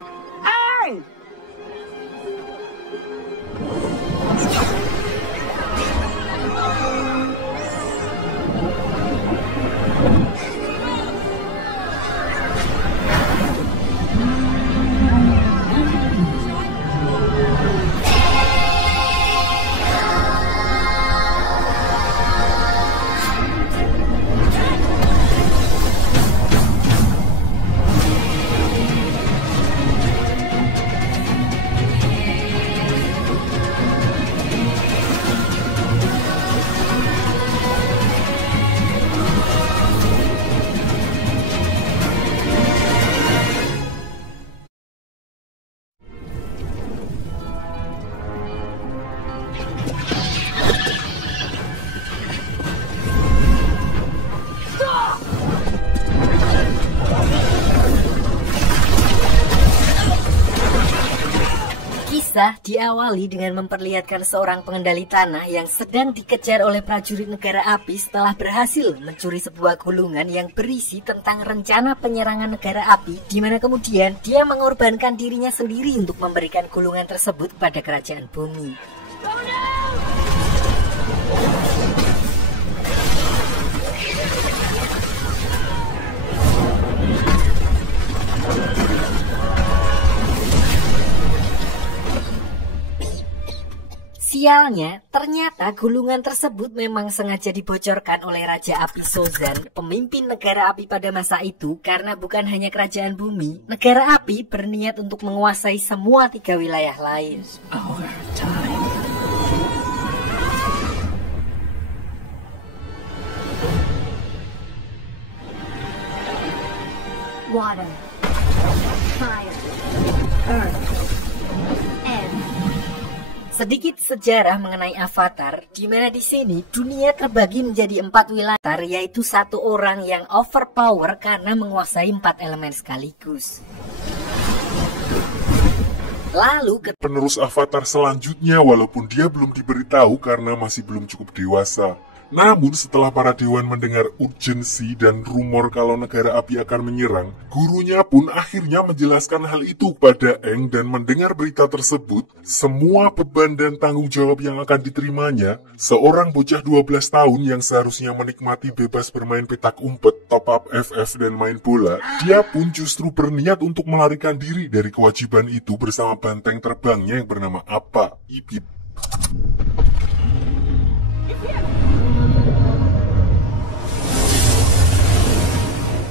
Hey! Kisah diawali dengan memperlihatkan seorang pengendali tanah yang sedang dikejar oleh prajurit negara api setelah berhasil mencuri sebuah gulungan yang berisi tentang rencana penyerangan negara api, di mana kemudian dia mengorbankan dirinya sendiri untuk memberikan gulungan tersebut kepada kerajaan bumi. Sialnya, ternyata gulungan tersebut memang sengaja dibocorkan oleh Raja Api Sozan, pemimpin negara api pada masa itu, karena bukan hanya kerajaan bumi, negara api berniat untuk menguasai semua 3 wilayah lain. Water, fire, earth, air. Sedikit sejarah mengenai Avatar, di mana di sini dunia terbagi menjadi 4 wilayah, yaitu satu orang yang overpower karena menguasai 4 elemen sekaligus. Lalu Penerus Avatar selanjutnya, walaupun dia belum diberitahu karena masih belum cukup dewasa. Namun setelah para dewan mendengar urgensi dan rumor kalau negara api akan menyerang, gurunya pun akhirnya menjelaskan hal itu pada Aang, dan mendengar berita tersebut, semua beban dan tanggung jawab yang akan diterimanya, seorang bocah 12 tahun yang seharusnya menikmati bebas bermain petak umpet, top up FF dan main bola, dia pun justru berniat untuk melarikan diri dari kewajiban itu bersama banteng terbangnya yang bernama Appa. Ip Ip.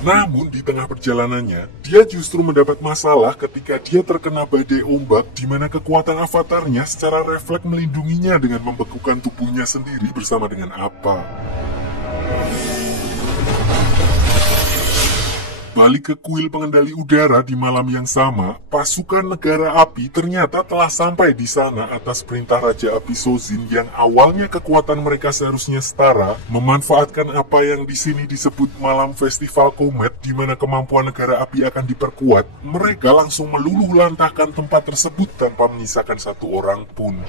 Namun di tengah perjalanannya, dia justru mendapat masalah ketika dia terkena badai ombak, di mana kekuatan avatarnya secara refleks melindunginya dengan membekukan tubuhnya sendiri bersama dengan Appa. Balik ke kuil pengendali udara di malam yang sama, pasukan negara api ternyata telah sampai di sana atas perintah Raja Api Sozin yang awalnya kekuatan mereka seharusnya setara, memanfaatkan apa yang di sini disebut malam festival komet, di mana kemampuan negara api akan diperkuat. Mereka langsung meluluh lantahkan tempat tersebut tanpa menyisakan satu orang pun.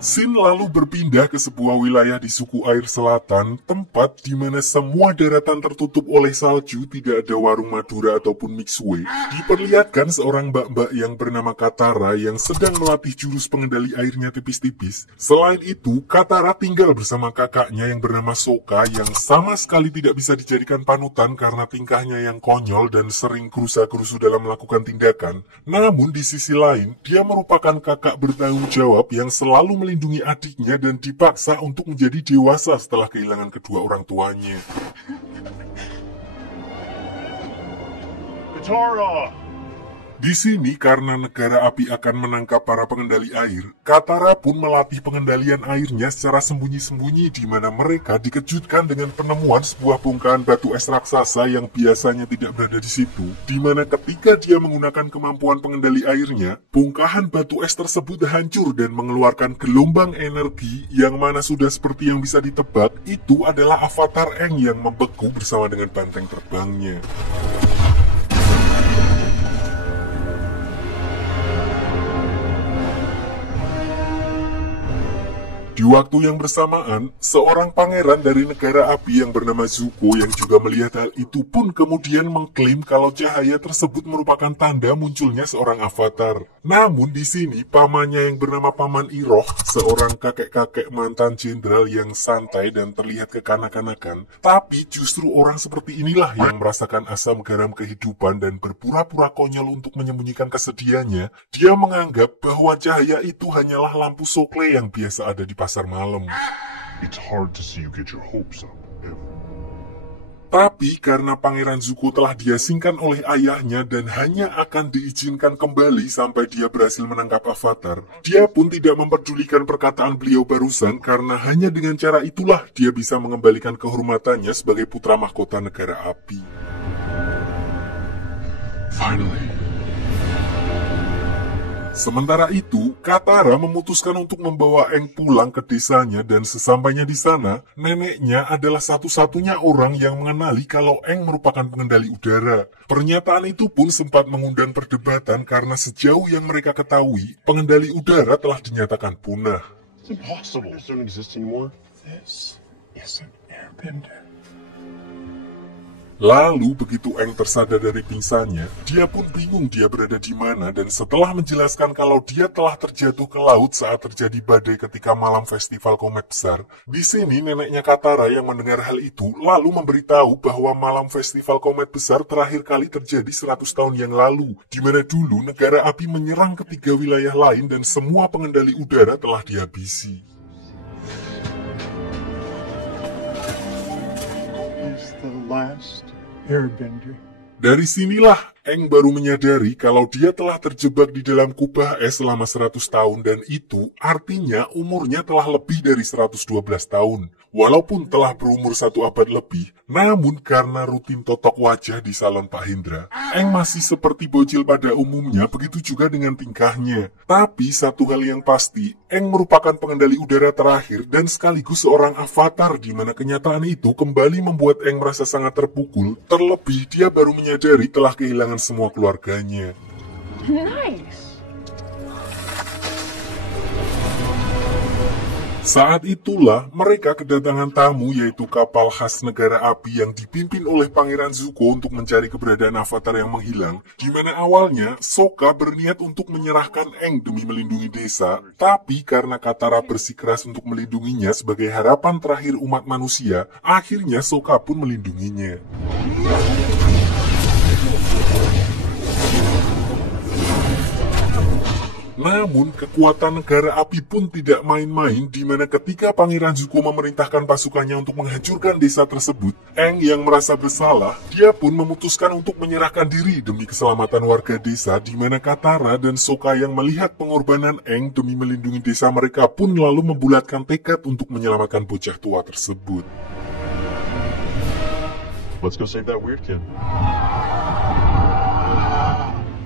Sin lalu berpindah ke sebuah wilayah di suku air selatan, tempat di mana semua daratan tertutup oleh salju, tidak ada warung Madura ataupun mixway. Diperlihatkan seorang mbak-mbak yang bernama Katara yang sedang melatih jurus pengendali airnya tipis-tipis. Selain itu, Katara tinggal bersama kakaknya yang bernama Sokka yang sama sekali tidak bisa dijadikan panutan karena tingkahnya yang konyol dan sering gerusa-gerusu dalam melakukan tindakan. Namun di sisi lain, dia merupakan kakak bertanggung jawab yang selalu melindungi adiknya dan dipaksa untuk menjadi dewasa setelah kehilangan kedua orang tuanya. Katara! Di sini karena negara api akan menangkap para pengendali air, Katara pun melatih pengendalian airnya secara sembunyi-sembunyi di mana mereka dikejutkan dengan penemuan sebuah bongkahan batu es raksasa yang biasanya tidak berada di situ, di mana ketika dia menggunakan kemampuan pengendali airnya, bongkahan batu es tersebut hancur dan mengeluarkan gelombang energi yang mana sudah seperti yang bisa ditebak, itu adalah avatar Aang yang membeku bersama dengan banteng terbangnya. Di waktu yang bersamaan, seorang pangeran dari negara api yang bernama Zuko yang juga melihat hal itu pun kemudian mengklaim kalau cahaya tersebut merupakan tanda munculnya seorang avatar. Namun di sini pamannya yang bernama Paman Iroh, seorang kakek-kakek mantan jenderal yang santai dan terlihat kekanak-kanakan, tapi justru orang seperti inilah yang merasakan asam garam kehidupan dan berpura-pura konyol untuk menyembunyikan kesedihannya. Dia menganggap bahwa cahaya itu hanyalah lampu sokle yang biasa ada di pasar malam. It's hard to see you get your hopes up. Tapi karena Pangeran Zuko telah diasingkan oleh ayahnya dan hanya akan diizinkan kembali sampai dia berhasil menangkap Avatar, dia pun tidak memperdulikan perkataan beliau barusan karena hanya dengan cara itulah dia bisa mengembalikan kehormatannya sebagai putra mahkota negara api. Finally. Sementara itu, Katara memutuskan untuk membawa Aang pulang ke desanya dan sesampainya di sana, neneknya adalah satu-satunya orang yang mengenali kalau Aang merupakan pengendali udara. Pernyataan itu pun sempat mengundang perdebatan karena sejauh yang mereka ketahui, pengendali udara telah dinyatakan punah. It's impossible. This don't exist anymore. This is an airbender. Lalu begitu Aang tersadar dari pingsannya, dia pun bingung dia berada di mana dan setelah menjelaskan kalau dia telah terjatuh ke laut saat terjadi badai ketika malam festival komet besar. Di sini neneknya Katara yang mendengar hal itu lalu memberitahu bahwa malam festival komet besar terakhir kali terjadi 100 tahun yang lalu, di mana dulu negara api menyerang ketiga wilayah lain dan semua pengendali udara telah dihabisi. It's the last airbender. Dari sinilah Aang baru menyadari kalau dia telah terjebak di dalam kubah es selama 100 tahun dan itu artinya umurnya telah lebih dari 112 tahun. Walaupun telah berumur 1 abad lebih, namun karena rutin totok wajah di salon Pak Hendra, Aang masih seperti bocil pada umumnya, begitu juga dengan tingkahnya. Tapi satu hal yang pasti, Aang merupakan pengendali udara terakhir dan sekaligus seorang avatar di mana kenyataan itu kembali membuat Aang merasa sangat terpukul, terlebih dia baru menyadari telah kehilangan semua keluarganya. Nice. Saat itulah mereka kedatangan tamu yaitu kapal khas negara api yang dipimpin oleh Pangeran Zuko untuk mencari keberadaan avatar yang menghilang, di mana awalnya Sokka berniat untuk menyerahkan Aang demi melindungi desa, tapi karena Katara bersikeras untuk melindunginya sebagai harapan terakhir umat manusia, akhirnya Sokka pun melindunginya. Namun, kekuatan negara api pun tidak main-main di mana ketika Pangeran Zuko memerintahkan pasukannya untuk menghancurkan desa tersebut, Aang yang merasa bersalah, dia pun memutuskan untuk menyerahkan diri demi keselamatan warga desa di mana Katara dan Sokka yang melihat pengorbanan Aang demi melindungi desa mereka pun lalu membulatkan tekad untuk menyelamatkan bocah tua tersebut. Let's go save that weird kid.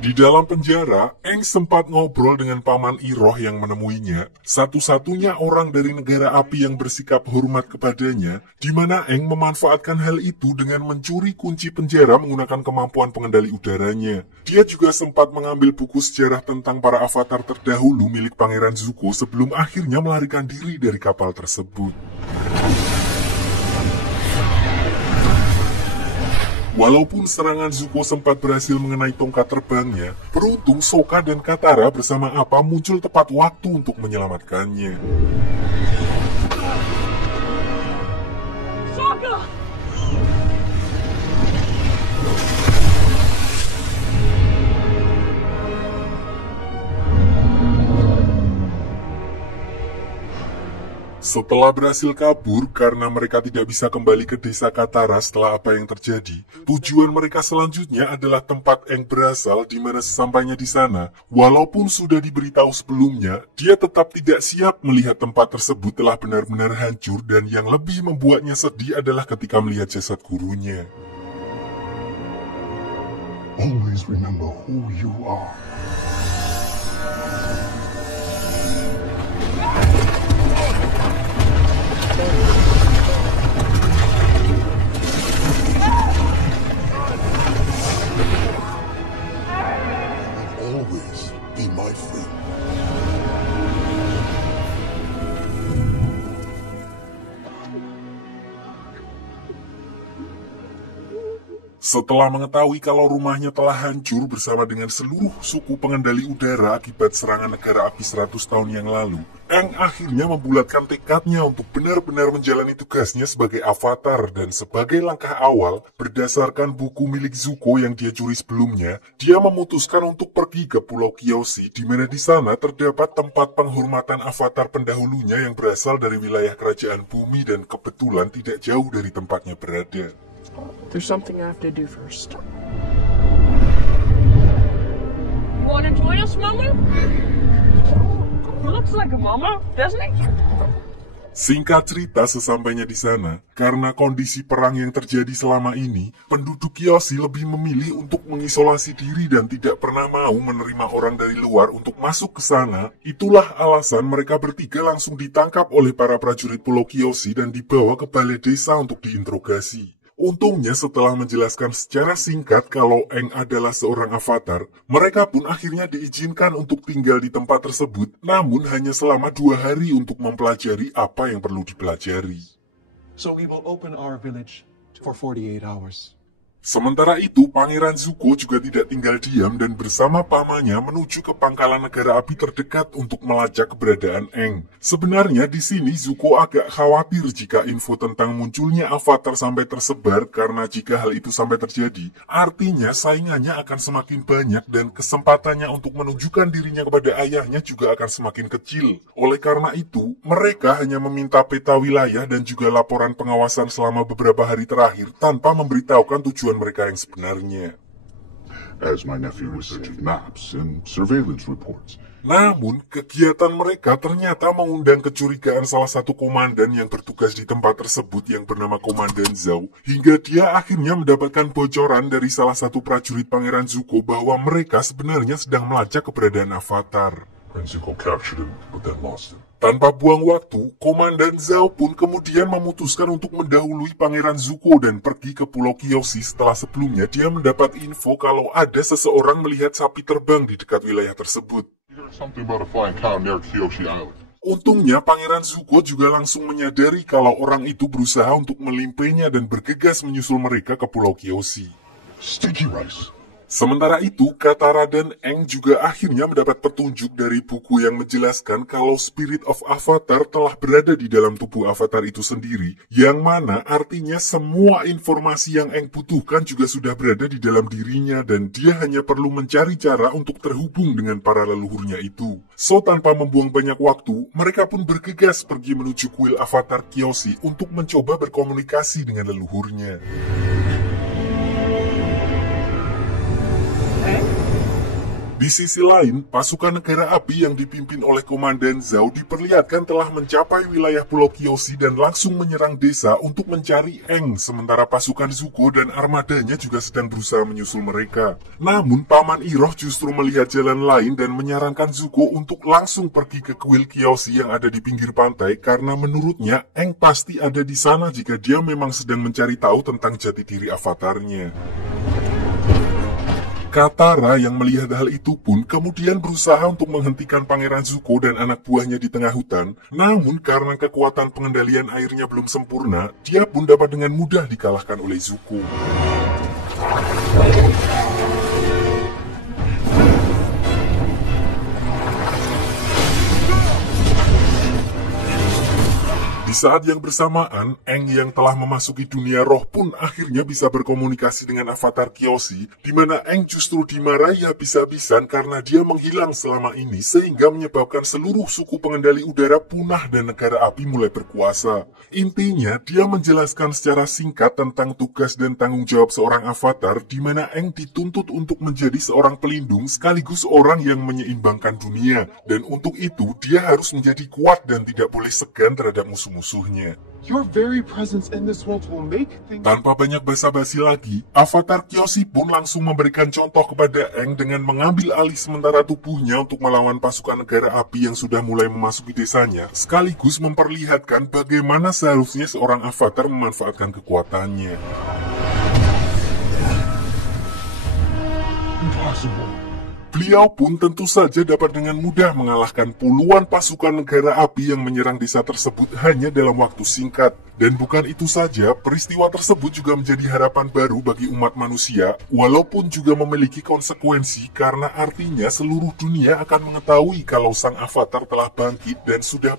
Di dalam penjara, Aang sempat ngobrol dengan Paman Iroh yang menemuinya, satu-satunya orang dari negara api yang bersikap hormat kepadanya, di mana Aang memanfaatkan hal itu dengan mencuri kunci penjara menggunakan kemampuan pengendali udaranya. Dia juga sempat mengambil buku sejarah tentang para avatar terdahulu milik Pangeran Zuko sebelum akhirnya melarikan diri dari kapal tersebut. Walaupun serangan Zuko sempat berhasil mengenai tongkat terbangnya, beruntung Sokka dan Katara bersama Appa muncul tepat waktu untuk menyelamatkannya. Sokka! Setelah berhasil kabur karena mereka tidak bisa kembali ke desa Katara setelah apa yang terjadi, tujuan mereka selanjutnya adalah tempat Aang berasal di mana sesampainya di sana, walaupun sudah diberitahu sebelumnya, dia tetap tidak siap melihat tempat tersebut telah benar-benar hancur dan yang lebih membuatnya sedih adalah ketika melihat jasad gurunya. Always remember who you are. Always be my friend. Setelah mengetahui kalau rumahnya telah hancur bersama dengan seluruh suku pengendali udara akibat serangan negara api 100 tahun yang lalu, Aang akhirnya membulatkan tekadnya untuk benar-benar menjalani tugasnya sebagai avatar dan sebagai langkah awal, berdasarkan buku milik Zuko yang dia curi sebelumnya, dia memutuskan untuk pergi ke Pulau Kyoshi di mana di sana terdapat tempat penghormatan avatar pendahulunya yang berasal dari wilayah kerajaan bumi dan kebetulan tidak jauh dari tempatnya berada. There's something I have to do first. Wanna join us, Mama? He looks like a mama, doesn't he? Singkat cerita, sesampainya di sana, karena kondisi perang yang terjadi selama ini, penduduk Kyoshi lebih memilih untuk mengisolasi diri dan tidak pernah mau menerima orang dari luar untuk masuk ke sana. Itulah alasan mereka bertiga langsung ditangkap oleh para prajurit Pulau Kyoshi dan dibawa ke balai desa untuk diinterogasi. Untungnya setelah menjelaskan secara singkat kalau Aang adalah seorang avatar, mereka pun akhirnya diizinkan untuk tinggal di tempat tersebut, namun hanya selama 2 hari untuk mempelajari apa yang perlu dipelajari. So we will open our village for 48 hours. Sementara itu, Pangeran Zuko juga tidak tinggal diam dan bersama pamannya menuju ke pangkalan negara api terdekat untuk melacak keberadaan Aang. Sebenarnya di sini Zuko agak khawatir jika info tentang munculnya avatar sampai tersebar karena jika hal itu sampai terjadi, artinya saingannya akan semakin banyak dan kesempatannya untuk menunjukkan dirinya kepada ayahnya juga akan semakin kecil. Oleh karena itu, mereka hanya meminta peta wilayah dan juga laporan pengawasan selama beberapa hari terakhir tanpa memberitahukan tujuan mereka yang sebenarnya. As my nephew researches maps and surveillance reports. Namun, kegiatan mereka ternyata mengundang kecurigaan salah satu komandan yang bertugas di tempat tersebut yang bernama Komandan Zhao, hingga dia akhirnya mendapatkan bocoran dari salah satu prajurit Pangeran Zuko bahwa mereka sebenarnya sedang melacak keberadaan avatar. And Zuko captured him, but then lost him. Tanpa buang waktu, Komandan Zhao pun kemudian memutuskan untuk mendahului Pangeran Zuko dan pergi ke Pulau Kyoshi setelah sebelumnya dia mendapat info kalau ada seseorang melihat sapi terbang di dekat wilayah tersebut. He heard something about a flying cow near Kyoshi Island. Untungnya Pangeran Zuko juga langsung menyadari kalau orang itu berusaha untuk melimpainya dan bergegas menyusul mereka ke Pulau Kyoshi. Sticky rice. Sementara itu, Katara dan Aang juga akhirnya mendapat petunjuk dari buku yang menjelaskan kalau Spirit of Avatar telah berada di dalam tubuh Avatar itu sendiri, yang mana artinya semua informasi yang Aang butuhkan juga sudah berada di dalam dirinya dan dia hanya perlu mencari cara untuk terhubung dengan para leluhurnya itu. So, tanpa membuang banyak waktu, mereka pun bergegas pergi menuju kuil Avatar Kyoshi untuk mencoba berkomunikasi dengan leluhurnya. Di sisi lain, pasukan negara api yang dipimpin oleh Komandan Zhao diperlihatkan telah mencapai wilayah Pulau Kyoshi dan langsung menyerang desa untuk mencari Aang, sementara pasukan Zuko dan armadanya juga sedang berusaha menyusul mereka. Namun, Paman Iroh justru melihat jalan lain dan menyarankan Zuko untuk langsung pergi ke kuil Kyoshi yang ada di pinggir pantai karena menurutnya Aang pasti ada di sana jika dia memang sedang mencari tahu tentang jati diri avatarnya. Katara yang melihat hal itu pun kemudian berusaha untuk menghentikan Pangeran Zuko dan anak buahnya di tengah hutan, namun karena kekuatan pengendalian airnya belum sempurna, dia pun dapat dengan mudah dikalahkan oleh Zuko. Di saat yang bersamaan, Aang yang telah memasuki dunia roh pun akhirnya bisa berkomunikasi dengan avatar Kyoshi, di mana Aang justru dimarahi habis-habisan karena dia menghilang selama ini sehingga menyebabkan seluruh suku pengendali udara punah dan negara api mulai berkuasa. Intinya, dia menjelaskan secara singkat tentang tugas dan tanggung jawab seorang avatar, di mana Aang dituntut untuk menjadi seorang pelindung sekaligus orang yang menyeimbangkan dunia, dan untuk itu dia harus menjadi kuat dan tidak boleh segan terhadap musuh-musuhnya. Your very presence in this world will make things... Tanpa banyak basa-basi lagi, avatar Kyoshi pun langsung memberikan contoh kepada Aang dengan mengambil alih sementara tubuhnya untuk melawan pasukan negara api yang sudah mulai memasuki desanya, sekaligus memperlihatkan bagaimana seharusnya seorang avatar memanfaatkan kekuatannya. Impossible. Beliau pun tentu saja dapat dengan mudah mengalahkan puluhan pasukan negara api yang menyerang desa tersebut hanya dalam waktu singkat. Dan bukan itu saja, peristiwa tersebut juga menjadi harapan baru bagi umat manusia, walaupun juga memiliki konsekuensi karena artinya seluruh dunia akan mengetahui kalau sang avatar telah bangkit dan sudah